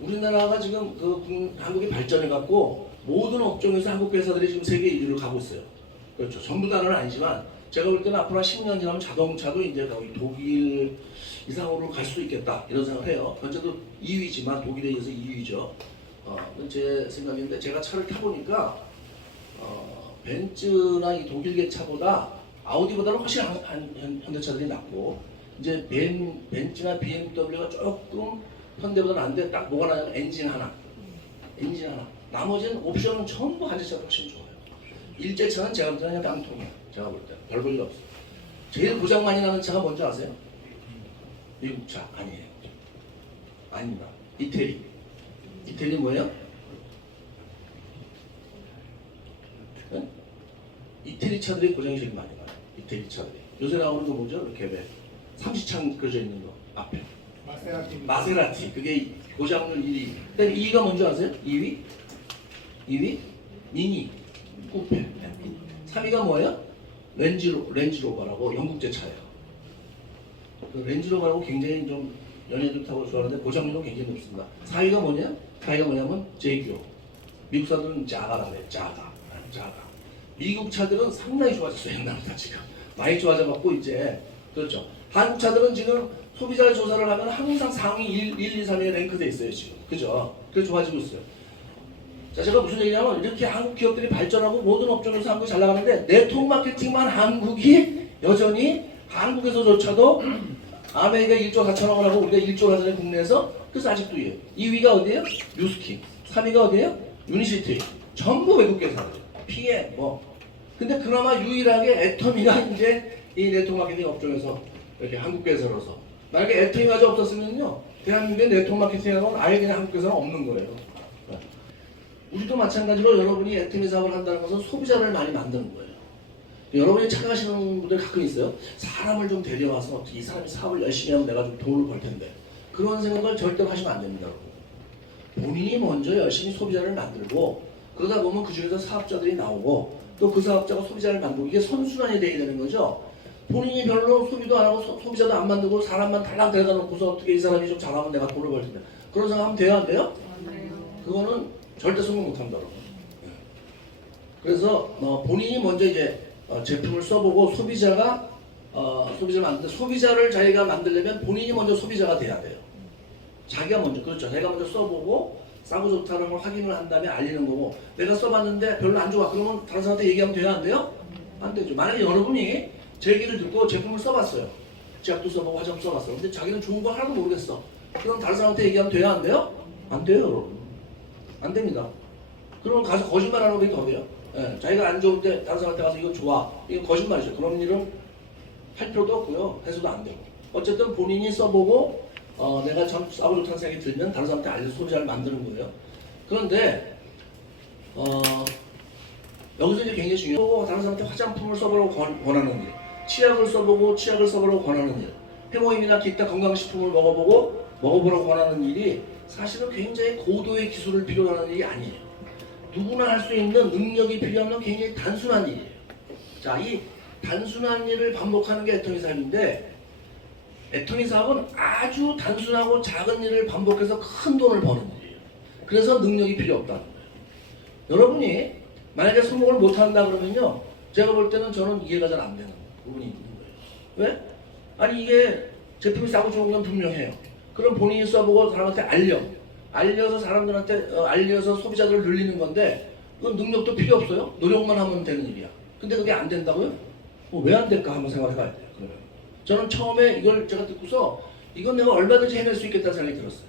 우리나라가 지금 한국이 발전해갖고 모든 업종에서 한국 회사들이 지금 세계 1위로 가고 있어요. 그렇죠. 전부 다는 아니지만 제가 볼 때는 앞으로 한 10년 지나면 자동차도 이제 거의 독일 이상으로 갈 수도 있겠다 이런 생각을 해요. 현재도 2위지만 독일에 의해서 2위죠. 제 생각인데 제가 차를 타보니까 벤츠나 이 독일계 차보다 아우디보다는 훨씬 현대차들이 낫고 이제 벤츠나 BMW가 조금 현대보다는 안 돼. 딱 뭐가 나냐면 엔진 하나. 나머지는 옵션은 전부 한대차가 훨씬 좋아요. 일제차는 제가 볼 때는 그냥 깡통이야. 제가 볼 때. 별 볼 일 없어. 제일 고장 많이 나는 차가 뭔지 아세요? 미국차 아니에요. 아닙니다. 이태리. 이태리 뭐예요? 네? 이태리 차들이 고장이 제일 많이 나요. 이태리 차들이. 요새 나오는 거 뭐죠? 이렇게 왜 30창 그려져 있는 거 앞에. 마세라티. 그게 고장률 1위. 그다음에 2위가 뭔지 아세요? 2위? 미니. 쿠페. 3위가 뭐예요? 렌즈로버라고 영국제 차예요. 그 렌즈로버라고 굉장히 좀 연예인들 타고 좋아하는데 고장률은 굉장히 높습니다. 4위가 뭐냐? 4위가 뭐냐면 제규어. 미국 사람들은 자가라 그래요. 자가. 미국 차들은 상당히 좋아졌어요. 옛날보다 지금. 많이 좋아져갖고 이제 그렇죠. 한국 차들은 지금 소비자 조사를 하면 항상 상위 1, 2, 3위에 랭크돼 있어요 지금. 그죠? 그게 좋아지고 있어요. 자, 제가 무슨 얘기냐면 이렇게 한국 기업들이 발전하고 모든 업종에서 한국이 잘 나가는데 네트워크 마케팅만 한국이 여전히 한국에서조차도 아메리카 1조 4천억을 하고 우리가 1조 하잖아요 국내에서. 그래서 아직도 2위가 어디예요? 뉴스킨. 3위가 어디예요? 유니시티. 전부 외국 회사들. PM 뭐. 근데 그나마 유일하게 애터미가 이제 이 네트워크 마케팅 업종에서 이렇게 한국 회사로서. 만약에 애터미가 없었으면요 대한민국의 네트워크 마케팅하고는 아예 그냥 한국 회사는 없는 거예요. 우리도 마찬가지로 여러분이 애터미 사업을 한다는 것은 소비자를 많이 만드는 거예요. 여러분이 착각하시는 분들 가끔 있어요. 사람을 좀 데려와서 이 사람이 사업을 열심히 하면 내가 좀 돈을 벌 텐데. 그런 생각을 절대로 하시면 안 됩니다. 본인이 먼저 열심히 소비자를 만들고 그러다 보면 그 중에서 사업자들이 나오고 또 그 사업자가 소비자를 만들고 이게 선순환이 돼야 되는 거죠. 본인이 별로 소비도 안 하고 소비자도 안 만들고 사람만 달랑 데려다 놓고서 어떻게 이 사람이 좀 잘하면 내가 돈을 벌 텐데. 그런 생각하면 돼요 안 돼요? 그거는 절대 성공 못한다. 그래서 본인이 먼저 이제 제품을 써보고 소비자가 소비자를 만드는데 소비자를 자기가 만들려면 본인이 먼저 소비자가 돼야 돼요. 자기가 먼저 그렇죠. 내가 먼저 써보고 싸고 좋다는 걸 확인을 한 다음에 알리는 거고 내가 써봤는데 별로 안 좋아. 그러면 다른 사람한테 얘기하면 돼요 안 돼요? 안 되죠. 만약에 여러분이 제 얘기를 듣고 제품을 써봤어요. 제약도 써보고 화장품 써봤어요. 근데 자기는 좋은 거 하나도 모르겠어. 그럼 다른 사람한테 얘기하면 돼요 안 돼요? 안 돼요 여러분. 안 됩니다. 그러면 가서 거짓말하는 것이 더 돼요. 예, 자기가 안 좋은데 다른 사람한테 가서 이거 좋아. 이건 거짓말이죠. 그런 일은 할 필요도 없고요. 해서도 안 되고. 어쨌든 본인이 써보고 내가 참 싸고 좋다는 생각이 들면 다른 사람한테 알려서 소비자를 만드는 거예요. 그런데 여기서 이제 굉장히 중요하고 다른 사람한테 화장품을 써보라고 권하는 일, 치약을 써보고 치약을 써보라고 권하는 일, 해모임이나 기타 건강식품을 먹어보라고 권하는 일이 사실은 굉장히 고도의 기술을 필요로 하는 일이 아니에요. 누구나 할 수 있는 능력이 필요한 굉장히 단순한 일이에요. 자, 이 단순한 일을 반복하는 게 애터미 사업인데 애터미 사업은 아주 단순하고 작은 일을 반복해서 큰 돈을 버는 일이에요. 그래서 능력이 필요 없다는 거예요. 여러분이 만약에 성공을 못한다 그러면요 제가 볼 때는 저는 이해가 잘 안 되는 부분이 있는 거예요. 왜? 아니 이게 제품이 싸고 좋은 건 분명해요. 그럼 본인이 써보고 사람한테 알려서 사람들한테 알려서 소비자들을 늘리는 건데 그건 능력도 필요 없어요. 노력만 하면 되는 일이야. 근데 그게 안 된다고요? 왜 안 될까 한번 생각해봐야 돼요. 그러면 저는 처음에 이걸 제가 듣고서 이건 내가 얼마든지 해낼 수 있겠다는 생각이 들었어요.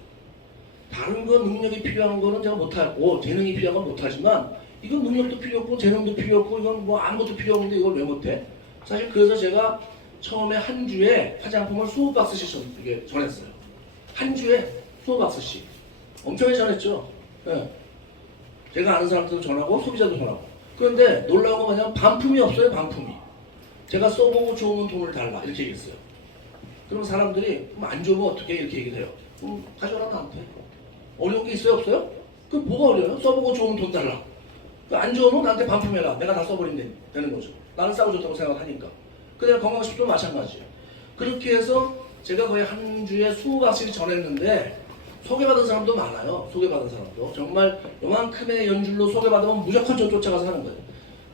다른 건 능력이 필요한 거는 제가 못하고 재능이 필요한 건 못하지만 이건 능력도 필요 없고 재능도 필요 없고 이건 뭐 아무것도 필요 없는데 이걸 왜 못해? 사실 그래서 제가 처음에 한 주에 화장품을 20박스씩 이게 전했어요. 한 주에 20박스씩. 엄청 전했죠. 네. 제가 아는 사람들도 전하고 소비자도 전하고. 그런데 놀라운 건 뭐냐면 반품이 없어요. 반품이. 제가 써보고 좋으면 돈을 달라 이렇게 얘기했어요. 그럼 사람들이 그럼 안 좋으면 어떻게 이렇게 얘기를 해요. 가져가라 나한테. 어려운 게 있어요 없어요? 그럼 뭐가 어려워요? 써보고 좋으면 돈 달라. 안 좋으면 나한테 반품해라. 내가 다 써버리면 되는 거죠. 나는 싸고 좋다고 생각하니까. 그다음에 건강식품도 마찬가지예요. 그렇게 해서 제가 거의 한 주에 20박스를 전했는데 소개받은 사람도 많아요. 소개받은 사람도. 정말 요만큼의 연줄로 소개받으면 무조건 저 쫓아가서 하는 거예요.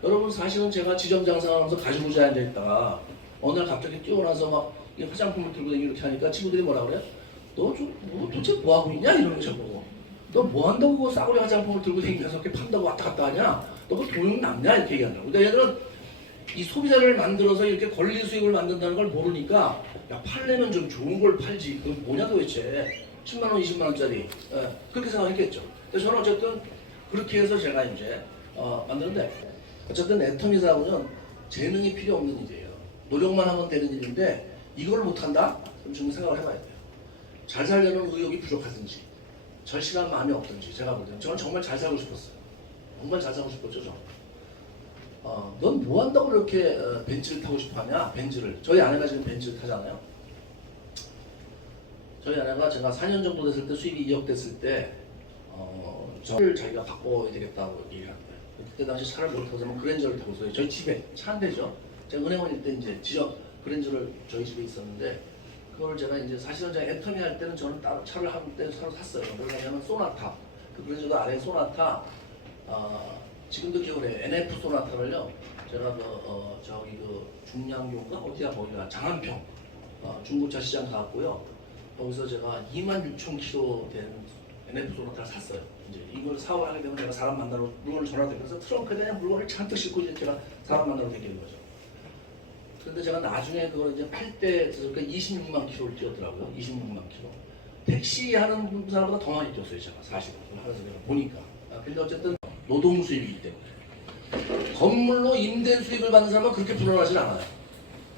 여러분 사실은 제가 지점 장사하면서 가지고자 앉아있다가 어느 날 갑자기 뛰어나서 막 화장품을 들고 다니고 이렇게 하니까 친구들이 뭐라 그래요? 너 도대체 뭐하고 있냐? 이러는 거 보고. 너 뭐한다고 그 싸구려 화장품을 들고 다니면서 이렇게 판다고 왔다 갔다 하냐? 너 그 도용 남냐? 이렇게 얘기한다고. 근데 얘들은 이 소비자를 만들어서 이렇게 권리 수익을 만든다는 걸 모르니까 야 팔려면 좀 좋은 걸 팔지. 그럼 뭐냐 도대체. 10만 원, 20만 원짜리. 그렇게 생각했겠죠. 그래서 저는 어쨌든 그렇게 해서 제가 이제 만드는데 어쨌든 애터미 사업은 재능이 필요 없는 일이에요. 노력만 하면 되는 일인데 이걸 못한다? 그럼 좀 생각을 해봐야 돼요. 잘 살려는 의욕이 부족하든지 절실한 마음이 없든지 제가 볼 때는 저는 정말 잘 살고 싶었어요. 정말 잘 살고 싶었죠. 넌 뭐 한다고 그렇게 벤츠를 타고 싶어 하냐? 벤츠를. 저희 아내가 지금 벤츠를 타잖아요. 저희 아내가 제가 4년 정도 됐을 때 수입이 2억 됐을 때 저를 자기가 바꿔야 되겠다고 얘기를 한 거예요. 그때 당시 차를 못 타서 그랜저를 타고 있어요. 저희 집에 차 한 대죠. 제가 은행원일 때 이제 지역 그랜저를 저희 집에 있었는데 그걸 제가 이제 사실은 제가 애터미 할 때는 저는 따로 차를 한 대 새로 샀어요. 왜냐면 소나타 그 그랜저도 아래 소나타 지금도 기억을 해요. NF 소나타를요. 제가 저기 그 중량교인가 어디야 거기가 장안평 중고차 시장 가왔고요. 거기서 제가 26,000km 된 NF 소나타를 샀어요. 이제 이걸 사업을 하게 되면 제가 사람 만나러 물건을 전화드리면서 트렁크에 그냥 물건을 잔뜩 싣고 이제 제가 사람 만나러 다니는 거죠. 그런데 제가 나중에 그걸 이제 팔 때 26만 km를 뛰었더라고요. 26만 km. 택시 하는 사람보다 더 많이 뛰었어요. 제가 사실은 하면서 내가 보니까. 근데 어쨌든 노동 수입이기 때문에 건물로 임대 수입을 받는 사람은 그렇게 불안하지 않아요.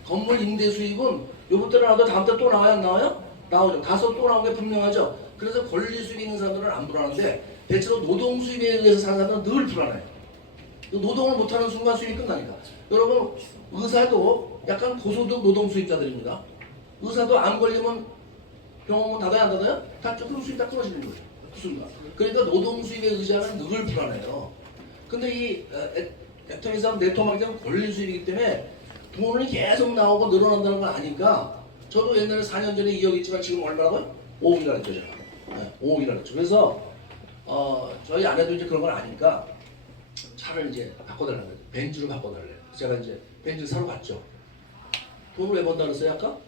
건물 임대 수입은 요번 달에 나와도 다음 달 또 나와요? 안 나와요? 나오죠. 가서 또 나오는 게 분명하죠. 그래서 권리 수입이 있는 사람들은 안 불안한데 대체로 노동 수입에 의해서 사는 사람들은 늘 불안해요. 노동을 못하는 순간 수입이 끝나니까. 여러분 의사도 약간 고소득 노동 수입자들입니다. 의사도 안 걸리면 병원문 닫아야 안 닫아요? 닫죠. 수입 다 끊어지는 거예요. 그 순간. 그러니까 노동 수입에 의지하는 늘 불안해요. 근데 이 애터미 사업 네트워크는 권리 수입이기 때문에 돈이 계속 나오고 늘어난다는 걸 아니까 저도 옛날에 4년 전에 2억 있지만 지금 얼마라고요? 5억이라 했죠 제가. 네, 5억이라 했죠. 그래서 저희 아내도 이제 그런 걸 아니까 차를 이제 바꿔달라는 거죠. 벤츠로 바꿔달래요. 제가 이제 벤츠를 사러 갔죠. 돈을 왜 번다 그랬어요 아까?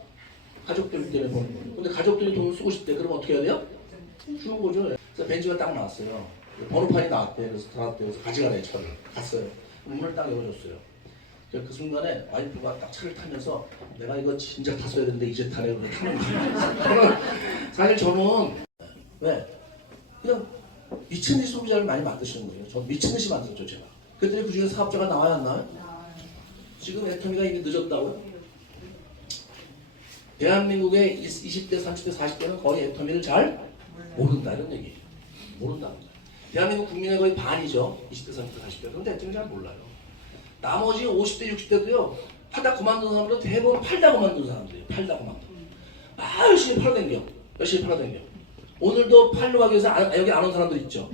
가족들 때문에 버는 거예요. 근데 가족들이 돈을 쓰고 싶대. 그럼 어떻게 해야 돼요? 주는 거죠. 그래서 벤츠가 딱 나왔어요. 번호판이 나왔대. 그래서 나왔대. 그래서 가져가래 차를. 갔어요. 문을 딱 열어줬어요. 그 순간에 와이프가 딱 차를 타면서 내가 이거 진짜 탔어야 되는데 이제 타네. 그러고 타는 거예요. 사실 저는 왜? 그냥 미친 듯이 소비자를 많이 만드시는 거예요. 저 미친 듯이 만들었죠 제가. 그랬더니 그 중에 사업자가 나와야 안 나와요? 지금 애터미가 이미 늦었다고요? 대한민국의 20대, 30대, 40대는 거의 애터미를 잘 모른다 이런 얘기예요. 모른다. 대한민국 국민의 거의 반이죠. 20대, 30대, 40대. 그런데 애터미 잘 몰라요. 나머지 50대, 60대도요. 하다 그만둔 사람들은 대부분 팔다 그만둔 사람들이에요. 팔다 그만둔. 열심히 팔아댕겨. 열심히 팔아댕겨. 오늘도 팔러 가기 위해서 여기 안 온 사람들 있죠.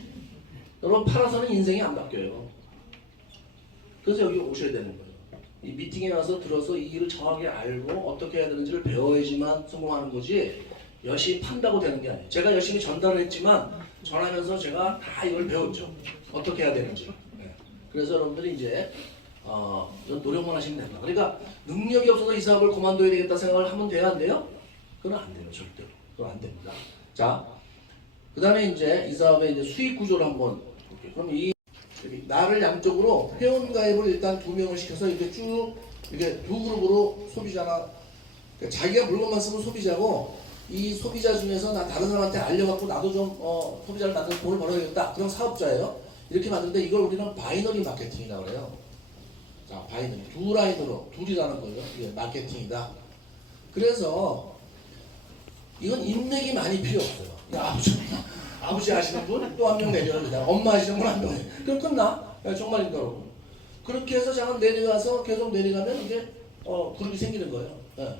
여러분 팔아서는 인생이 안 바뀌어요. 그래서 여기 오셔야 되는 거예요. 이 미팅에 와서 들어서 이 일을 정확하게 알고 어떻게 해야 되는지를 배워야지만 성공하는 거지 열심히 판다고 되는 게 아니에요. 제가 열심히 전달을 했지만 전하면서 제가 다 이걸 배웠죠. 어떻게 해야 되는지. 네. 그래서 여러분들이 이제 노력만 하시면 된다. 그러니까 능력이 없어서 이 사업을 그만둬야 되겠다 생각을 하면 돼요? 안 돼요? 그건 안 돼요. 절대로. 그건 안 됩니다. 자, 그 다음에 이제 이 사업의 이제 수익 구조를 한번 볼게요. 그럼 나를 양쪽으로 회원 가입을 일단 2명을 시켜서 이렇게 쭉 이렇게 두 그룹으로 소비자나 그러니까 자기가 물건만 쓰면 소비자고 이 소비자 중에서 나 다른 사람한테 알려갖고 나도 좀 소비자를 만들어서 돈을 벌어야겠다. 그럼 사업자예요. 이렇게 만드는데 이걸 우리는 바이너리 마케팅이라고 그래요. 자, 바이너리 두 라인으로 둘이라는 거예요. 이게 마케팅이다. 그래서 이건 인맥이 많이 필요 없어요. 야, 아버지 아시는 분 또 한 명 내려옵니다. 엄마 아시는 분 한 명. 그럼 끝나. 정말인가 여러분. 그렇게 해서 잠깐 내려가서 계속 내려가면 이게 그룹이 생기는 거예요. 네.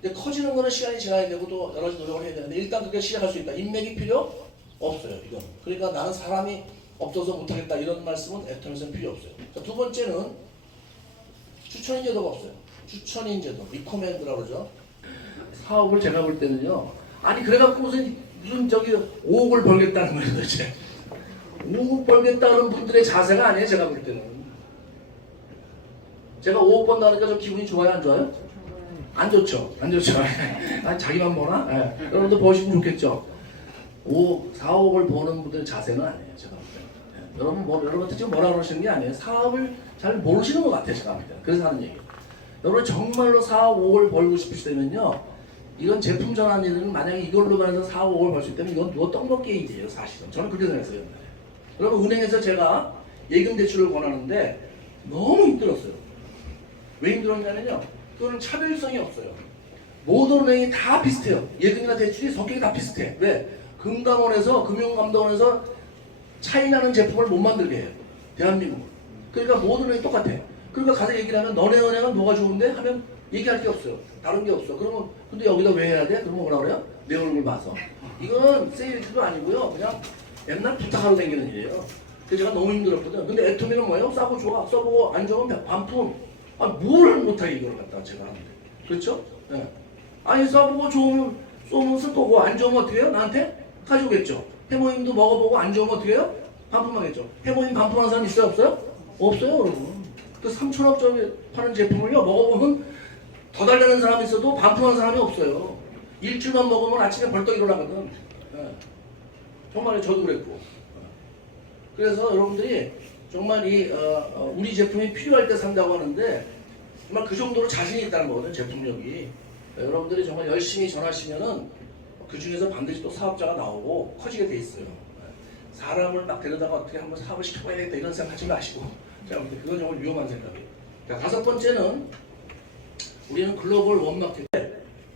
근데 커지는 거는 시간이 지나야 되고 또 여러 가지 노력을 해야 되는데 일단 그렇게 시작할 수 있다. 인맥이 필요 없어요. 이건. 그러니까 나는 사람이 없어서 못하겠다 이런 말씀은 애터미에서는 필요 없어요. 자, 두 번째는 추천인 제도가 없어요. 추천인 제도, 리코멘드라고 그러죠. 사업을 제가 볼 때는요. 아니 그래갖고 무슨 무슨 저기 5억을 벌겠다는 거예요 도대체. 5억 벌겠다는 분들의 자세가 아니에요 제가 볼 때는. 제가 5억 번다니까 좀 기분이 좋아요 안 좋아요? 안 좋죠. 안 좋죠. 아, 자기만 버나? 네. 여러분도 버시면 좋겠죠. 5억, 4억을 버는 분들의 자세는 아니에요 제가 볼 때는. 네. 여러분한테 지금 뭐라 그러시는 게 아니에요. 사업을 잘 모르시는 것 같아요 제가 볼 때는. 그래서 하는 얘기예요. 여러분 정말로 4억, 5억을 벌고 싶으시다면요, 이건 제품 전환 일은 만약에 이걸로만 해서 4억, 5억을 벌 수 있다면 이건 누가 떡먹기 일이에요 사실은. 저는 그렇게 생각했어요 옛날에. 여러분 은행에서 제가 예금 대출을 권하는데 너무 힘들었어요. 왜 힘들었냐면요, 그거는 차별성이 없어요. 모든 은행이 다 비슷해요. 예금이나 대출이 성격이 다 비슷해. 왜? 금감원에서, 금융감독원에서 차이나는 제품을 못 만들게 해요 대한민국은. 그러니까 모든 은행이 똑같아. 그러니까 가서 얘기를 하면 너네 은행은 뭐가 좋은데? 하면 얘기할 게 없어요. 다른 게 없어. 그러면 근데 여기다 왜 해야 돼? 그러면 뭐라 그래요? 내 얼굴 봐서. 이거는 세일즈도 아니고요. 그냥 맨날 부탁하러 다니는 일이에요. 그래서 제가 너무 힘들었거든. 근데 애토미는 뭐예요? 싸고 좋아. 써보고 안 좋으면 반품. 아, 뭘 못하게 이걸 갖다가 제가 하는데. 그렇죠? 네. 아니 써보고 좋으면 쏘면 쓸 거고 안 좋으면 어떻게 해요? 나한테 가져오겠죠. 해모임도 먹어보고 안 좋으면 어떻게 해요? 반품하겠죠. 해모임 반품하는 사람 있어요? 없어요? 없어요 여러분. 그 3,000원짜리 파는 제품을요 먹어보면 더 달라는 사람이 있어도 반품하는 사람이 없어요. 일주일만 먹으면 아침에 벌떡 일어나거든. 네. 정말 저도 그랬고. 그래서 여러분들이 정말 우리 제품이 필요할 때 산다고 하는데 정말 그 정도로 자신이 있다는 거거든요 제품력이. 여러분들이 정말 열심히 전하시면은 그 중에서 반드시 또 사업자가 나오고 커지게 돼 있어요. 사람을 막 데려다가 어떻게 한번 사업을 시켜봐야 되겠다 이런 생각하지 마시고. 자, 그건 정말 위험한 생각이에요. 자, 5번째는 우리는 글로벌 원마켓.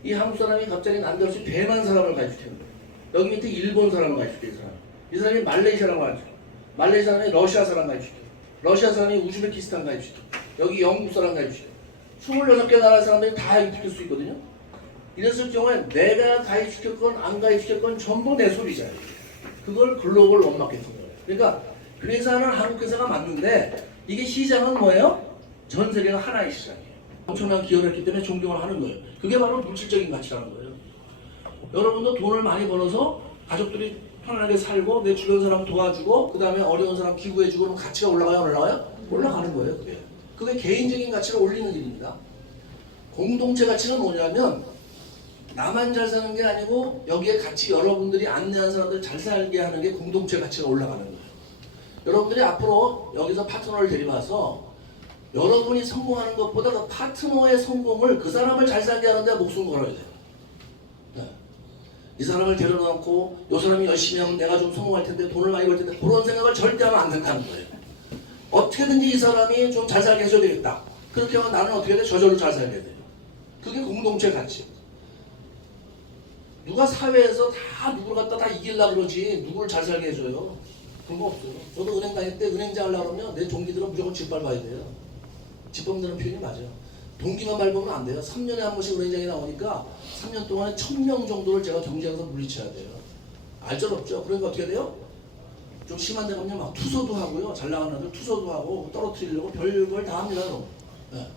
이 한국 사람이 갑자기 난데없이 대만 사람을 가입시키는 거예요. 여기 밑에 일본 사람을 가입시켜 이 사람. 이 사람이 말레이시아라고 하죠. 말레이시아 사람이 러시아 사람 가입시켜. 러시아 사람이 우즈베키스탄 가입시켜. 여기 영국 사람 가입시켜. 26개 나라 사람들이 다 가입시킬 수 있거든요. 이랬을 경우에 내가 가입시켰건 안 가입시켰건 전부 내 소리잖아요. 그걸 글로벌 원마케팅인 거예요. 그러니까 회사는 한국 회사가 맞는데 이게 시장은 뭐예요? 전 세계가 하나의 시장이에요. 엄청난 기여를 했기 때문에 존경을 하는 거예요. 그게 바로 물질적인 가치라는 거예요. 여러분도 돈을 많이 벌어서 가족들이 편안하게 살고 내 주변 사람 도와주고 그 다음에 어려운 사람 기부해주고 그러면 가치가 올라가요? 올라가요? 올라가는 거예요. 그게 개인적인 가치를 올리는 일입니다. 공동체 가치는 뭐냐면 나만 잘 사는 게 아니고 여기에 같이 여러분들이 안내한 사람들 잘 살게 하는 게 공동체 가치가 올라가는 거예요. 여러분들이 앞으로 여기서 파트너를 데려와서 여러분이 성공하는 것보다 그 파트너의 성공을 그 사람을 잘 살게 하는 데 목숨 걸어야 돼요. 네. 이 사람을 데려놓고 이 사람이 열심히 하면 내가 좀 성공할 텐데 돈을 많이 벌 텐데 그런 생각을 절대 하면 안 된다는 거예요. 어떻게든지 이 사람이 좀 잘 살게 해줘야 되겠다. 그렇게 하면 나는 어떻게 돼? 저절로 잘 살게 돼요. 그게 공동체 가치. 누가 사회에서 다 누구를 갖다 다 이기려고 그러지 누구를 잘 살게 해줘요. 그런 거 없어요. 저도 은행 다닐 때 은행장 하려고 그러면 내 동기들은 무조건 짓밟아야 돼요. 짓밟는다는 표현이 맞아요. 동기만 밟으면 안 돼요. 3년에 한 번씩 은행장에 나오니까 3년 동안에 1,000명 정도를 제가 경쟁에서 물리쳐야 돼요. 알뜰없죠. 그러니까 어떻게 돼요? 좀 심한 데 가면 막 투서도 하고요. 잘 나가는 애들 투서도 하고 떨어뜨리려고 별걸 다 합니다. 네.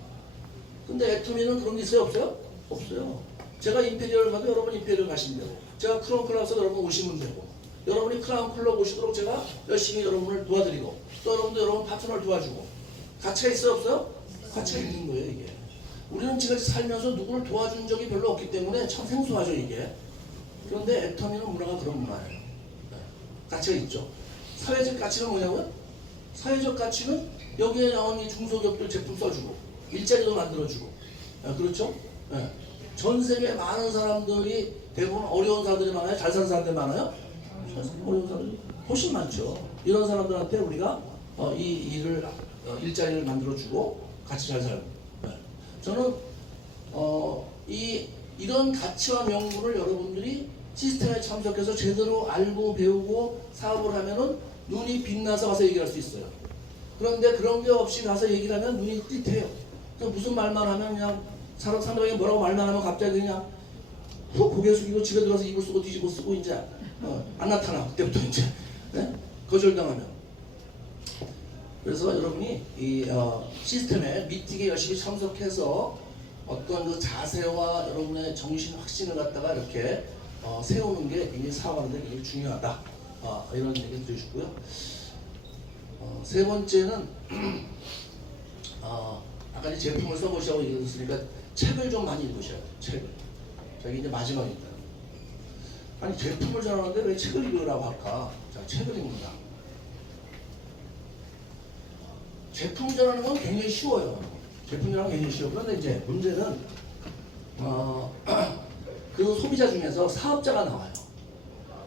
근데 애터미는 그런 게 있어요? 없어요? 없어요. 제가 임페리얼 가도 여러분 임페리얼 가시면 되고 제가 크라운 클럽 가서 여러분 오시면 되고 여러분이 크라운 클럽 오시도록 제가 열심히 여러분을 도와드리고 또 여러분도 여러분 파트너를 도와주고 가치가 있어요? 없어요? 가치가 있는 거예요 이게. 우리는 지금까지 살면서 누구를 도와준 적이 별로 없기 때문에 참 생소하죠 이게. 그런데 애터미는 문화가 그런 문화예요. 네. 가치가 있죠. 사회적 가치는 뭐냐고요? 사회적 가치는 여기에 나온 이 중소기업들 제품 써주고 일자리도 만들어주고 그렇죠? 네. 전 세계 많은 사람들이 대부분 어려운 사람들이 많아요? 잘 사는 사람들이 많아요? 어려운 사람들이 훨씬 많죠. 이런 사람들한테 우리가 이 일을 일자리를 만들어주고 같이 잘 살고 네. 저는 이런 가치와 명분을 여러분들이 시스템에 참석해서 제대로 알고 배우고 사업을 하면은 눈이 빛나서 가서 얘기할 수 있어요. 그런데 그런 게 없이 가서 얘기를 하면 눈이 흐릿해요. 무슨 말만 하면 그냥 상대방이 뭐라고 말만 하면 갑자기 그냥 훅 고개 숙이고 집에 들어가서 이불 쓰고 뒤집어 쓰고 이제 안 나타나. 그때부터 이제 네? 거절당하면. 그래서 여러분이 이 시스템에 미팅에 열심히 참석해서 어떤 그 자세와 여러분의 정신 확신을 갖다가 이렇게 세우는 게 굉장히 사업하는 데 굉장히 중요하다. 이런 얘기 드리고요. 세 번째는 아까 이제 제품을 써보시라고 얘기했으니까 책을 좀 많이 읽으셔야 돼요. 책을. 자, 이게 이제 마지막입니다. 아니 제품을 전하는데 왜 책을 읽으라고 할까? 자, 책을 읽는다. 제품 전하는 건 굉장히 쉬워요. 제품 전하는 건 굉장히 쉬워. 그런데 이제 문제는 그 소비자 중에서 사업자가 나와요.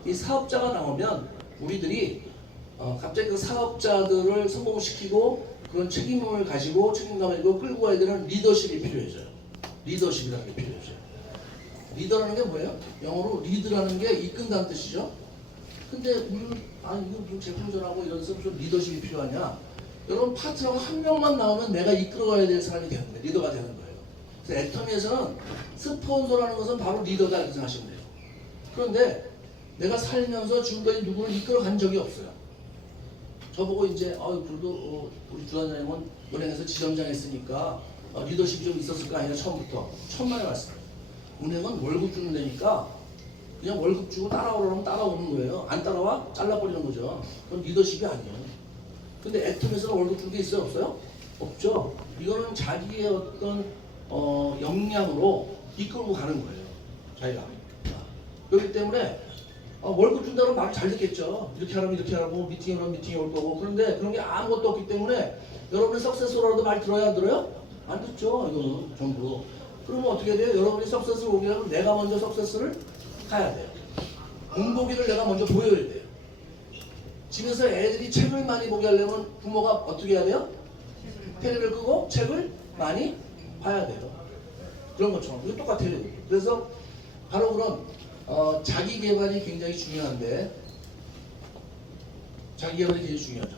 이 사업자가 나오면 우리들이 갑자기 그 사업자들을 성공시키고 그런 책임을 가지고 책임감을 가지고 끌고 가야 되는 리더십이 필요해져요. 리더십이라는 게 필요해져요. 리더라는 게 뭐예요? 영어로 리드라는 게 이끈다는 뜻이죠. 근데 아니 이거 무슨 제품 전하고 이러면서 무슨 리더십이 필요하냐? 여러분 파트너가 한 명만 나오면 내가 이끌어가야 될 사람이 되는 거예요. 리더가 되는 거예요. 그래서 애터미에서는 스폰서라는 것은 바로 리더다 이렇게 생각하시면 돼요. 그런데 내가 살면서 지금까지 누구를 이끌어간 적이 없어요. 저보고 이제 그래도 우리 주단장님은 은행에서 지점장 했으니까 리더십이 좀 있었을 거 아니냐 처음부터. 천만의 말씀. 은행은 월급 주는 데니까 그냥 월급 주고 따라오라면 따라오는 거예요. 안 따라와? 잘라버리는 거죠. 그건 리더십이 아니에요. 근데 애텀에서는 월급 주는 게 있어요? 없어요? 없죠. 이거는 자기의 어떤 역량으로 이끌고 가는 거예요. 자기가. 그렇기 때문에 월급 준다고 말 잘 듣겠죠. 이렇게 하라면 이렇게 하라고 미팅에 오면 미팅에 올 거고. 그런데 그런 게 아무것도 없기 때문에 여러분이 석세스로라도 말 들어야 안 들어요? 안 듣죠. 이거는 전부. 그러면 어떻게 돼요? 여러분이 석세스를 오게 하면 내가 먼저 석세스를 가야 돼요. 공보기를 내가 먼저 보여야 돼요. 집에서 애들이 책을 많이 보게 하려면 부모가 어떻게 해야 돼요? 텔레비를 끄고 책을 많이 봐야 돼요. 그런 것처럼. 이거 똑같아요. 그래서 바로 그런 자기 개발이 굉장히 중요한데, 자기 개발이 굉장히 중요하죠.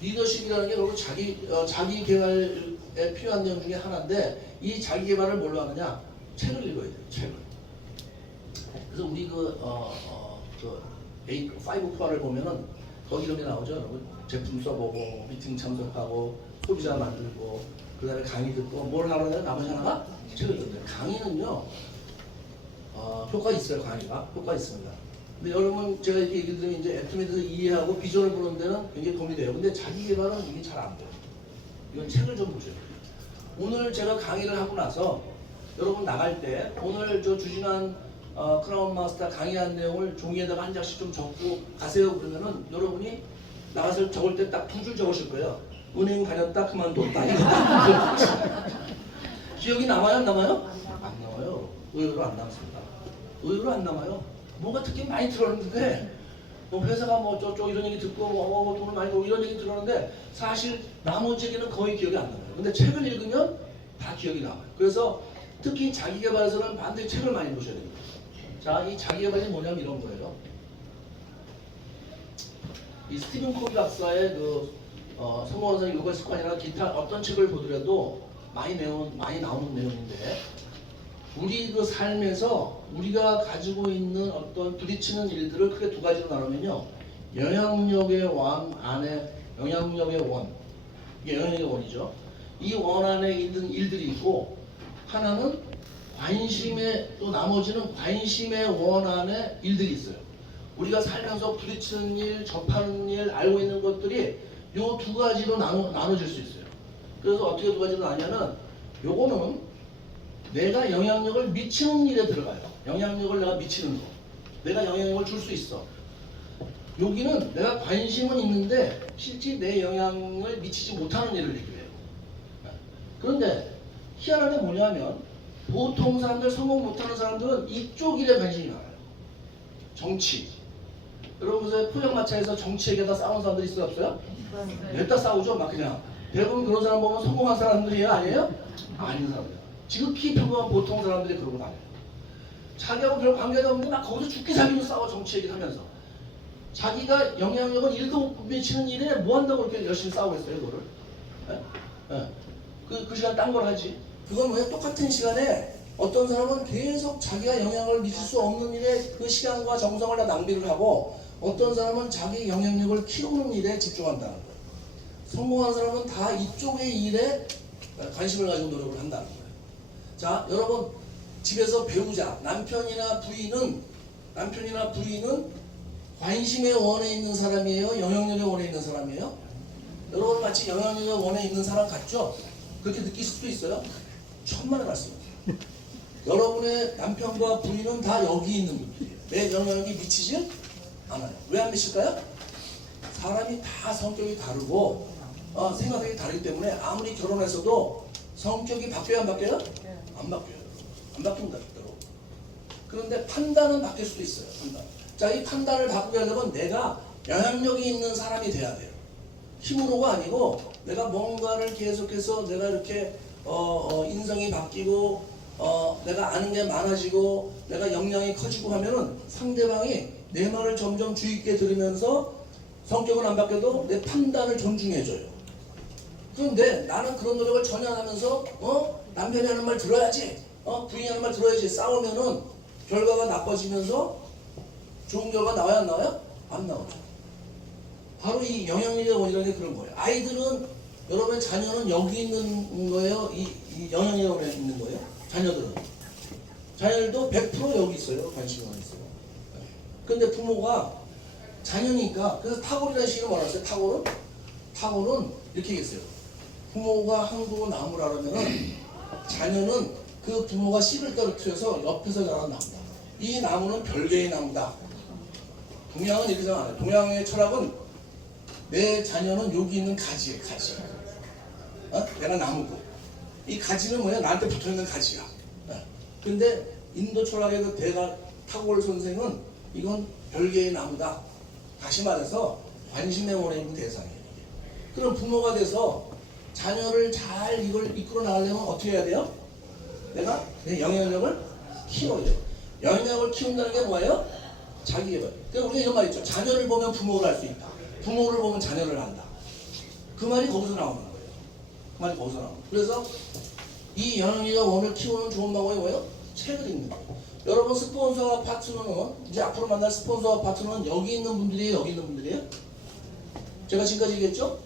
리더십이라는 게 바로 자기 개발에 필요한 내용 중에 하나인데, 이 자기 개발을 뭘로 하느냐? 책을 읽어야 돼요. 책을. 그래서 우리 A5 코어를 보면은 거기 이런 게 나오죠. 여러분. 제품 써보고, 미팅 참석하고, 소비자 만들고, 그 다음에 강의 듣고, 뭘 하느냐? 나머지 하나가 책을 읽는데, 강의는요. 효과 있어요. 강의가 효과 있습니다. 근데 여러분 제가 이렇게 얘기 드리면 이제 애텀에 대해서 이해하고 비전을 보는 데는 굉장히 도움이 돼요. 근데 자기 개발은 이게 잘 안 돼요. 이건 책을 좀 보셔야 돼요. 오늘 제가 강의를 하고 나서 여러분 나갈 때 오늘 저 주진환 크라운 마스터 강의한 내용을 종이에다가 한 장씩 좀 적고 가세요. 그러면은 여러분이 나가서 적을 때 딱 2줄 적으실 거예요. 은행 다녔다 그만뒀다. 이거 딱 기억이 남아요? 안 남아요? 안 남아요. 의외로 안 남습니다. 의외로 안 남아요. 뭔가 특히 많이 들었는데 회사가 뭐 저쪽 이런 얘기 듣고 뭐 돈을 많이 벌고 이런 얘기 들었는데 사실 나머지 얘기는 거의 기억이 안 나요. 근데 책을 읽으면 다 기억이 나와요. 그래서 특히 자기개발에서는 반드시 책을 많이 보셔야 됩니다. 자, 이 자기개발이 뭐냐면 이런 거예요. 이 스티븐 코비 박사의 그 성공원상의 요가 습관이나 기타 어떤 책을 보더라도 많이 나오는 내용인데, 우리 그 삶에서 우리가 가지고 있는 어떤 부딪히는 일들을 크게 두 가지로 나누면요. 영향력의 왕 안에 영향력의 원. 이게 영향력의 원이죠. 이 원 안에 있는 일들이 있고, 하나는 관심의, 또 나머지는 관심의 원 안에 일들이 있어요. 우리가 살면서 부딪히는 일, 접하는 일, 알고 있는 것들이 요 두 가지로 나눠질 수 있어요. 그래서 어떻게 두 가지로 나냐면, 요거는 내가 영향력을 미치는 일에 들어가요. 영향력을 내가 미치는 거. 내가 영향력을 줄 수 있어. 여기는 내가 관심은 있는데 실제 내 영향을 미치지 못하는 일을 얘기해요. 그런데 희한한 게 뭐냐면, 보통 사람들, 성공 못하는 사람들은 이쪽 일에 관심이 많아요. 정치. 여러분 그래서 포장마차에서 정치 얘기하다 싸우는 사람들 있어요? 없어요? 냅다 싸우죠. 막 그냥. 대부분 그런 사람 보면 성공한 사람들이에요? 아니에요? 아닌 사람들. 지극히 평범한 보통 사람들이 그러고 다녀요. 자기하고 별 관계도 없는데 막 거기서 죽기 살기로 싸워. 정치 얘기를 하면서. 자기가 영향력을 1도 못 미치는 일에 뭐 한다고 그렇게 열심히 싸우고 있어요, 그거를. 그 시간 딴 걸 하지. 그건 뭐야? 똑같은 시간에 어떤 사람은 계속 자기가 영향을 미칠 수 없는 일에 그 시간과 정성을 다 낭비를 하고, 어떤 사람은 자기 영향력을 키우는 일에 집중한다는 거예요. 성공한 사람은 다 이쪽의 일에 관심을 가지고 노력을 한다는 거예요. 자, 여러분 집에서 배우자, 남편이나 부인은 남편이나 부인은 관심의 원에 있는 사람이에요? 영향력의 원에 있는 사람이에요? 여러분 마치 영향력의 원에 있는 사람 같죠? 그렇게 느끼실 수도 있어요. 천만의 말씀입니다. 여러분의 남편과 부인은 다 여기 있는 분들이에요. 내 영향력이 미치질 않아요. 왜 안 미칠까요? 사람이 다 성격이 다르고 생각이 다르기 때문에 아무리 결혼해서도 성격이 바뀌어야 안 바뀌어요? 안 바뀌어요. 안 바뀝니다. 절대로. 그런데 판단은 바뀔 수도 있어요. 판단. 자, 이 판단을 바꾸게 하려면 내가 영향력이 있는 사람이 돼야 돼요. 힘으로가 아니고 내가 뭔가를 계속해서 내가 이렇게 인성이 바뀌고 내가 아는 게 많아지고 내가 역량이 커지고 하면은 상대방이 내 말을 점점 주의 있게 들으면서 성격은 안 바뀌어도 내 판단을 존중해줘요. 그런데 나는 그런 노력을 전혀 안 하면서 남편이 하는 말 들어야지 부인이 하는 말 들어야지 싸우면은 결과가 나빠지면서 좋은 결과 나와야 안 나와요? 안 나오죠. 바로 이 영향력의 원이라는 게 그런 거예요. 아이들은 여러분의 자녀는 여기 있는 거예요? 이 영향력의 원에 있는 거예요? 자녀들도 100% 여기 있어요. 관심이 많이 있어요. 근데 부모가 자녀니까 그래서 타고이라는 시를 뭐라 했어요? 타고는 이렇게 얘기했어요. 부모가 한국어 나무를 하려면 자녀는 그 부모가 씨를 떨어뜨려서 옆에서 자란 나무다. 이 나무는 별개의 나무다. 동양은 이렇게 생각 안 해요. 동양의 철학은 내 자녀는 여기 있는 가지예요. 가지. 내가 나무고 이 가지는 뭐냐? 나한테 붙어있는 가지야. 근데 인도 철학의 그 대가 타고올 선생은 이건 별개의 나무다. 다시 말해서 관심의 원에 있는 대상이에요. 그럼 부모가 돼서 자녀를 잘 이걸 이끌어 나가려면 어떻게 해야 돼요? 내가 내 영향력을 키워야 돼요. 영향력을 키운다는 게 뭐예요? 자기개발. 그러니까 우리가 이런 말 있죠. 자녀를 보면 부모를 알 수 있다. 부모를 보면 자녀를 안다. 그 말이 거기서 나오는 거예요. 그 말이 거기서 나오는 거예요. 그래서 이 영향력과 원을 키우는 좋은 방법이 뭐예요? 책을 읽는 거예요. 여러분 스폰서와 파트너는 이제 앞으로 만날 스폰서와 파트너는 여기 있는 분들이에요? 여기 있는 분들이에요? 제가 지금까지 얘기했죠?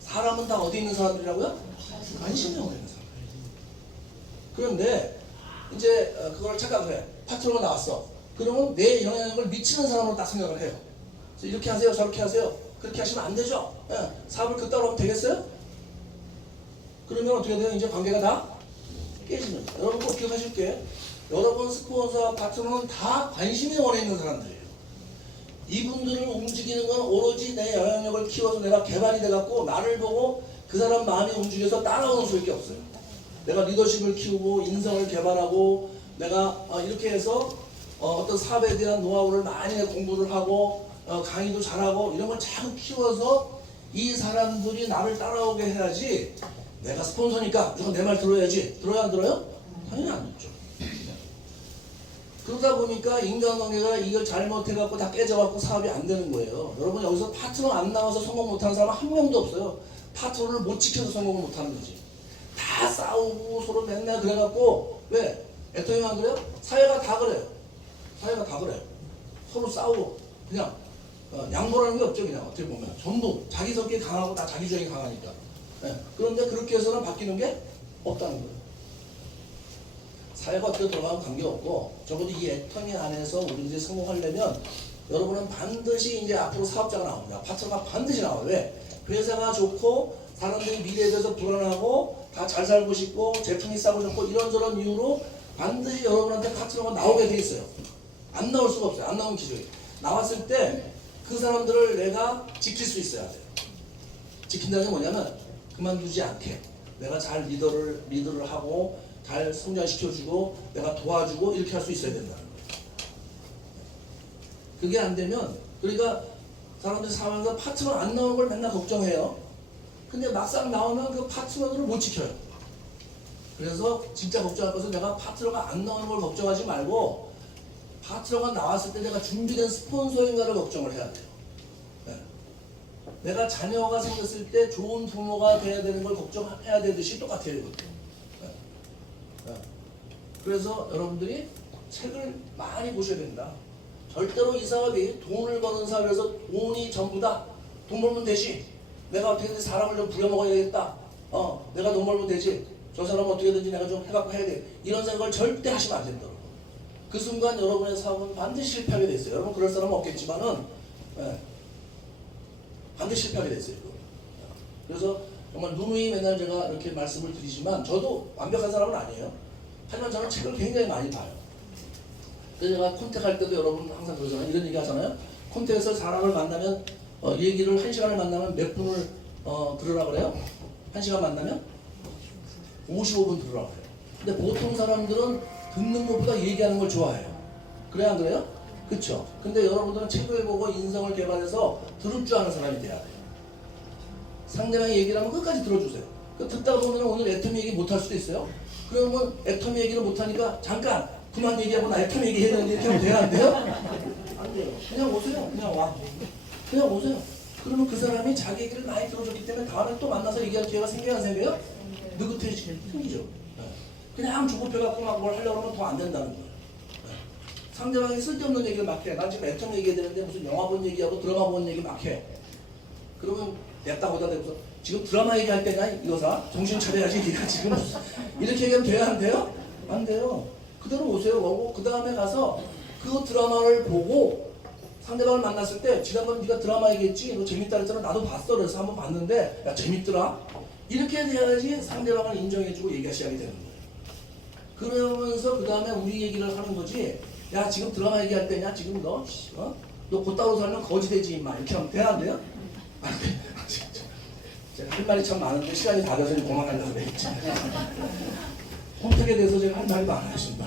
사람은 다 어디 있는 사람들이라고요? 관심이 없는 사람. 그런데 이제 그걸 착각을 해. 파트너가 나왔어. 그러면 내 영향력을 미치는 사람으로 딱 생각을 해요. 그래서 이렇게 하세요, 저렇게 하세요. 그렇게 하시면 안 되죠. 사업을 그따로 하면 되겠어요? 그러면 어떻게 돼요? 이제 관계가 다 깨지는 거예요. 여러분 꼭 기억하실 게 여러분 스폰서와 파트너는 다 관심의 원에 있는 사람들이에요. 이분들을 움직이는 건 오로지 내 영향력을 키워서 내가 개발이 돼갖고 나를 보고 그 사람 마음이 움직여서 따라오는 수밖에 없어요. 내가 리더십을 키우고 인성을 개발하고 내가 이렇게 해서 어떤 사업에 대한 노하우를 많이 공부를 하고 강의도 잘하고 이런 걸 자꾸 키워서 이 사람들이 나를 따라오게 해야지. 내가 스폰서니까 무조건 내 말 들어야지. 들어야 안 들어요? 당연히 안 듣죠. 그러다 보니까 인간관계가 이걸 잘못해갖고 다 깨져갖고 사업이 안 되는 거예요. 여러분 여기서 파트너 안 나와서 성공 못하는 사람 한 명도 없어요. 파트너를 못 지켜서 성공을 못하는 거지. 다 싸우고 서로 맨날 그래갖고 왜? 애터미 안 그래요? 사회가 다 그래요. 사회가 다 그래요. 서로 싸우고 그냥 양보라는 게 없죠. 그냥 어떻게 보면 전부 자기 성격이 강하고 다 자기 주장이 강하니까. 그런데 그렇게 해서는 바뀌는 게 없다는 거예요. 사회가 어떻게 돌아가면 관계없고 적어도 이 애터미 안에서 우리들이 성공하려면 여러분은 반드시 이제 앞으로 사업자가 나옵니다. 파트너가 반드시 나와요. 왜? 회사가 좋고 사람들이 미래에 대해서 불안하고 다 잘 살고 싶고 제품이 싸고 싶고 이런저런 이유로 반드시 여러분한테 파트너가 나오게 돼 있어요. 안 나올 수가 없어요. 안 나오면 기적이에요. 나왔을 때 그 사람들을 내가 지킬 수 있어야 돼요. 지킨다는 게 뭐냐면 그만두지 않게 내가 잘 리더를 하고 잘 성장시켜주고 내가 도와주고 이렇게 할 수 있어야 된다는 거예요. 그게 안 되면 그러니까 사람들이 사회에서 파트너 안 나오는 걸 맨날 걱정해요. 근데 막상 나오면 그 파트너들을 못 지켜요. 그래서 진짜 걱정할 것은 내가 파트너가 안 나오는 걸 걱정하지 말고 파트너가 나왔을 때 내가 준비된 스폰서인가를 걱정을 해야 돼요. 내가 자녀가 생겼을 때 좋은 부모가 돼야 되는 걸 걱정해야 되듯이 똑같아요. 이것도. 그래서 여러분들이 책을 많이 보셔야 된다. 절대로 이 사업이 돈을 버는 사업에서 돈이 전부다. 돈 벌면 되지. 내가 어떻게든 사람을 좀 부려먹어야겠다. 내가 돈 벌면 되지. 저 사람 어떻게든지 내가 좀 해갖고 해야 돼. 이런 생각을 절대 하시면 안 된다고. 그 순간 여러분의 사업은 반드시 실패하게 돼 있어요. 여러분 그럴 사람은 없겠지만은 예, 반드시 실패하게 돼 있어요. 그래서 정말 누누이 맨날 제가 이렇게 말씀을 드리지만 저도 완벽한 사람은 아니에요. 하지만 저는 책을 굉장히 많이 봐요. 그래서 제가 콘택할 때도 여러분 항상 그러잖아요. 이런 얘기 하잖아요. 콘택에서 사람을 만나면 얘기를 1시간을 만나면 몇 분을 들으라 그래요? 1시간 만나면 55분 들으라 그래요. 근데 보통 사람들은 듣는 것보다 얘기하는 걸 좋아해요. 그래야 안 그래요? 그쵸? 근데 여러분들은 책을 보고 인성을 개발해서 들을 줄 아는 사람이 돼야 돼요. 상대방이 얘기를 하면 끝까지 들어주세요. 듣다 보면 오늘 애텀 얘기 못할 수도 있어요. 그러면 애텀 얘기를 못하니까 잠깐 그만 얘기하고 나 애텀 얘기해야 되는데 이렇게 하면 돼요? 안 돼요? 안 돼요. 그냥 오세요. 그냥 와. 그냥 오세요. 그러면 그 사람이 자기 얘기를 많이 들어줬기 때문에 다음에 또 만나서 얘기할 기회가 생겨요? 안 생겨요? 느긋해지게 생기죠. 그냥 주급해갖고 막 뭘 하려고 하면 더 안 된다는 거예요. 상대방이 쓸데없는 얘기를 막 해. 난 지금 애텀 얘기해야 되는데 무슨 영화 본 얘기하고 드라마 본 얘기 막 해. 그러면 냈다 보다 대고서 지금 드라마 얘기할 때가 이거사? 정신 차려야지 네가 지금 이렇게 얘기하면 돼요? 안 돼요? 안 돼요. 그대로 오세요. 오고 그 다음에 가서 그 드라마를 보고 상대방을 만났을 때 지난번 네가 드라마 얘기했지? 너 재밌다 그랬잖아. 나도 봤어. 그래서 한번 봤는데 야 재밌더라? 이렇게 돼야지 상대방을 인정해주고 얘기가 시작이 되는 거예요. 그러면서 그 다음에 우리 얘기를 하는 거지. 야 지금 드라마 얘기할 때냐? 지금 너? 너 곧따로 살면 거지 되지 임마. 이렇게 하면 돼야 안 돼요? 안 돼. 제가 할 말이 참 많은데 시간이 다 돼서 그만하려고 했지. 선택에 대해서 제가 할 말이 많으십니다.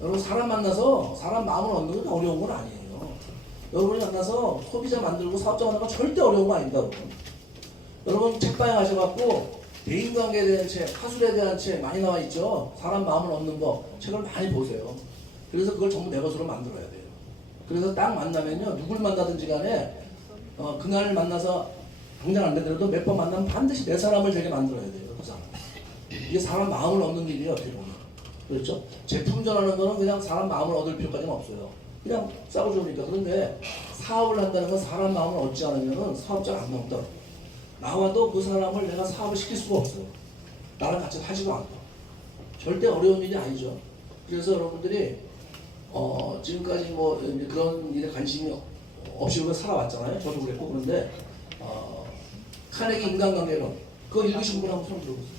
여러분 사람 만나서 사람 마음을 얻는 건 어려운 건 아니에요. 여러분이 만나서 소비자 만들고 사업자 만나는 건 절대 어려운 거 아닙니다. 여러분 책방에 가셔갖고 대인관계에 대한 책, 하술에 대한 책 많이 나와 있죠. 사람 마음을 얻는 법 책을 많이 보세요. 그래서 그걸 전부 내 것으로 만들어야 돼요. 그래서 딱 만나면요 누굴 만나든지 간에 그날 만나서 당장 안 되더라도 몇 번 만나면 반드시 내 사람을 되게 만들어야 돼요. 그 사람. 이게 사람 마음을 얻는 일이에요. 어떻게 보면. 그렇죠? 제품 전하는 거는 그냥 사람 마음을 얻을 필요까지는 없어요. 그냥 싸고 좋으니까. 그런데 사업을 한다는 건 사람 마음을 얻지 않으면 사업자가 안 나온다. 나와도 그 사람을 내가 사업을 시킬 수가 없어요. 나랑 같이 하지도 않고. 절대 어려운 일이 아니죠. 그래서 여러분들이 지금까지 뭐 그런 일에 관심이 없이 우리가 살아왔잖아요. 저도 그랬고. 그런데 카네기 인간관계론 그거 읽으신 분 한번 손 들어보세요.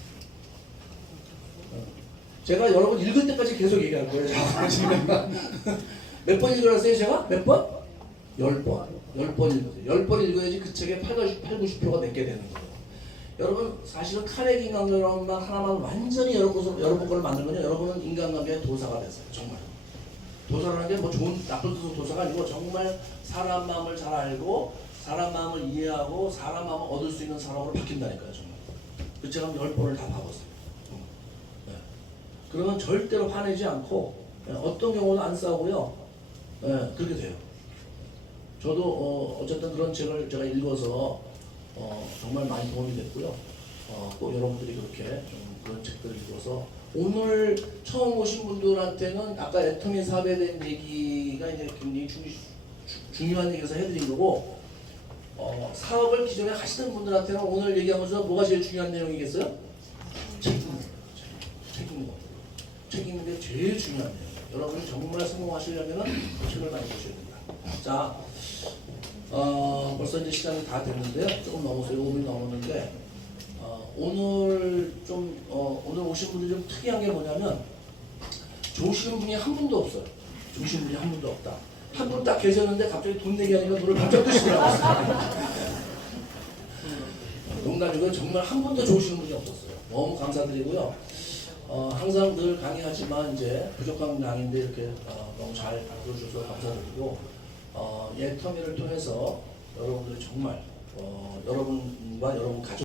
제가 여러분 읽을 때까지 계속 얘기할 거예요. 몇 번 읽으라세요 제가? 몇 번? 10번. 10번 읽으세요. 10번 읽어야지 그 책의 80~90%가 내게 되는 거예요. 여러분 사실은 카네기 인간관계론만 하나만 완전히 여러분 걸 만들면요 여러분은 인간관계의 도사가 됐어요. 정말. 도사라는 게 뭐 좋은 나쁜 뜻의 도사가 아니고 정말 사람 마음을 잘 알고 사람 마음을 이해하고 사람 마음을 얻을 수 있는 사람으로 바뀐다니까요. 정말. 그 제가 10번을 다 봐봤어요. 네. 그러면 절대로 화내지 않고 어떤 경우는 안 싸우고요. 네, 그렇게 돼요. 저도 어쨌든 그런 책을 제가 읽어서 정말 많이 도움이 됐고요. 또 여러분들이 그렇게 좀 그런 책들을 읽어서 오늘 처음 오신 분들한테는 아까 애터미 사업에 대한 얘기가 이제 굉장히 중요한 얘기에서 해드린 거고 사업을 기존에 하시던 분들한테는 오늘 얘기한 것에서 뭐가 제일 중요한 내용이겠어요? 책임인 게 제일 중요한 내용. 여러분이 정말 성공하시려면 그 책을 많이 보셔야 됩니다. 자, 벌써 이제 시간이 다 됐는데요. 조금 넘었어요. 5분 넘었는데 오늘 좀 오늘 오신 분들이 좀 특이한 게 뭐냐면 좋으시는 분이 한 분도 없어요. 좋으시는 분이 한 분도 없다. 한 분 딱 계셨는데 갑자기 돈 내기 아니라 돈을 반짝 드시더라고요. 농담이고요. 정말 한 분도 좋으시는 분이 없었어요. 너무 감사드리고요. 항상 늘 강의하지만 이제 부족한 강의인데 이렇게 너무 잘 가르쳐주셔서 감사드리고 애터미를 통해서 여러분들이 정말 여러분과 여러분 가족